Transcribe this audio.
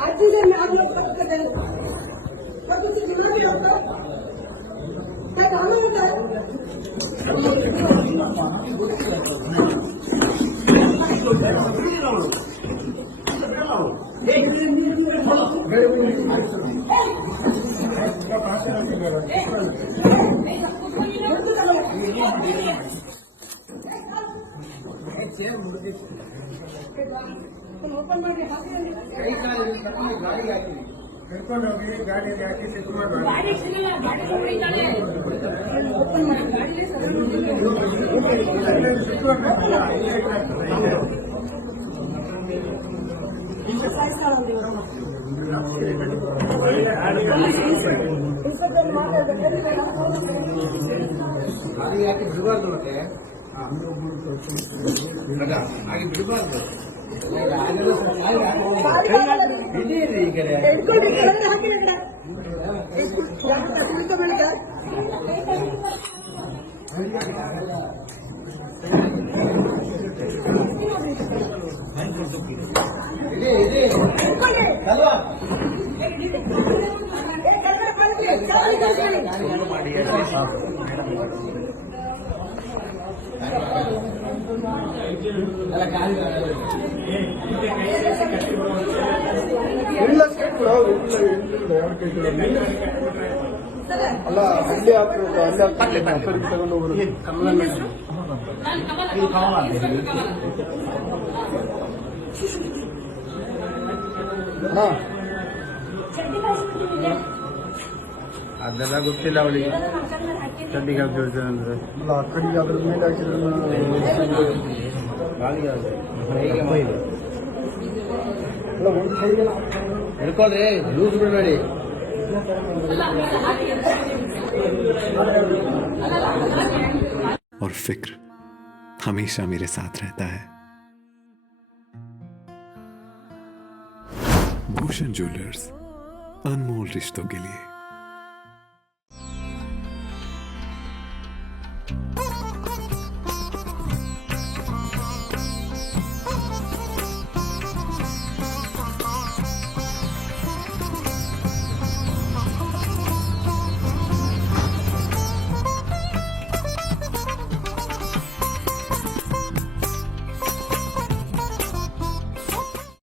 अच्छी से मैं आप लोग कर दे तब तुझे जितना भी होता क्या काम होता है ಹಿಡ್ಕೊಂಡು ಹೋಗಿ ಗಾಡಿಯಲ್ಲಿ ಹಾಕಿ ಸಿಟ್ಟು ಮಾಡಿ ಹಾಕಿ ಬಿಡಬಾರ್ದು ಮತ್ತೆ ಹಾಗೆ ಬಿಡಬಾರ್ದು ಇಲ್ಲ ಸ್ಟೇಟ್ಗಳು ಅಲ್ಲ ಅಲ್ಲಿ ಹಾಕ್ಬೇಕು ಅಲ್ಲಿ ತಗೊಂಡು ಹೋಗೋದು ಅದೆಲ್ಲ ಗೊತ್ತಿಲ್ಲ ಅವಳಿಗೆ ಚಡ್ಡಿಗೆ ಹಾಕಿದ್ರೆ ಅಂದ್ರೆ ಅಲ್ಲ ಆ ಕಡೆಗೆ ಅದ್ರ ಮೇಲೆ ಹಾಕಿದ್ರೆ ಹಿಡ್ಕೊಳ್ರಿ ಲೂಸ್ ಬಿಡಬೇಡಿ और फिक्र हमेशा मेरे साथ रहता है। भूषण ज्वेलर्स, अनमोल रिश्तों के लिए।